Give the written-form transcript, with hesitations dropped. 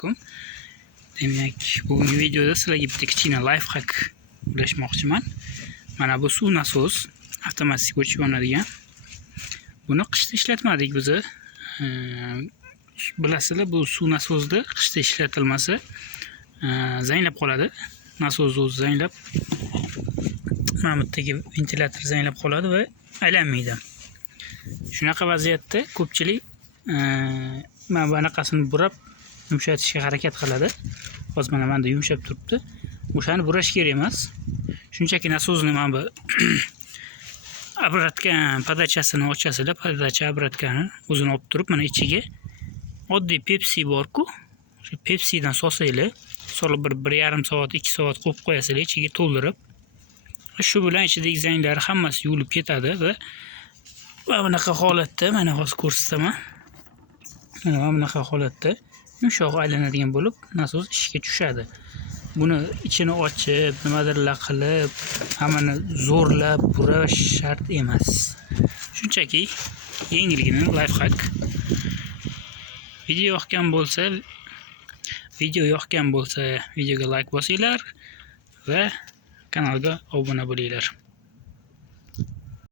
alaykum. Demak, bugungi videoda sizlarga bitta kichkina life hack ulashmoqchiman. Mana bu suv nasos, avtomatik o'chib yonadigan. Buni qishda ishlatmadik biz. Bilasizlar, bu suv nasosda qishda ishlatilmasa zanglab qoladi. Nasos o'zi zanglab, mana bu yerdagi ventilyator zanglab qoladi va aylanmaydi. Shunaqa vaziyatda ko'pchilik mana bunaqasini burab yumshatishga harakat qiladi. Hozir mana menda yumshab turibdi. O'shani burash kerak emas. Shunchaki nasosni mana bu obratkan podachasini ochasizlar. Podacha obratkani o'zini olib turib, mana ichiga oddiy Pepsi bor-ku, shu Pepsidan solsanglar, solib 1,5 soat, 2 soat qo'yib qo'yasizlar, ichiga to'ldirib. Shu bilan ichidagi zanglar hammasi yuvilib ketadi va bunaqa holatda, mana hozir ko'rsataman. Mana bunaqa holatda yumshoq aylanadigan bo'lib, nasos ishga tushadi. Buni ichini ochib, nimadirlar qilib, hammani zo'rlab burash shart emas. Shunchaki yengilgina life hack. Video yoqgan bo'lsa, videoga like bosinglar va kanalga obuna bo'linglar.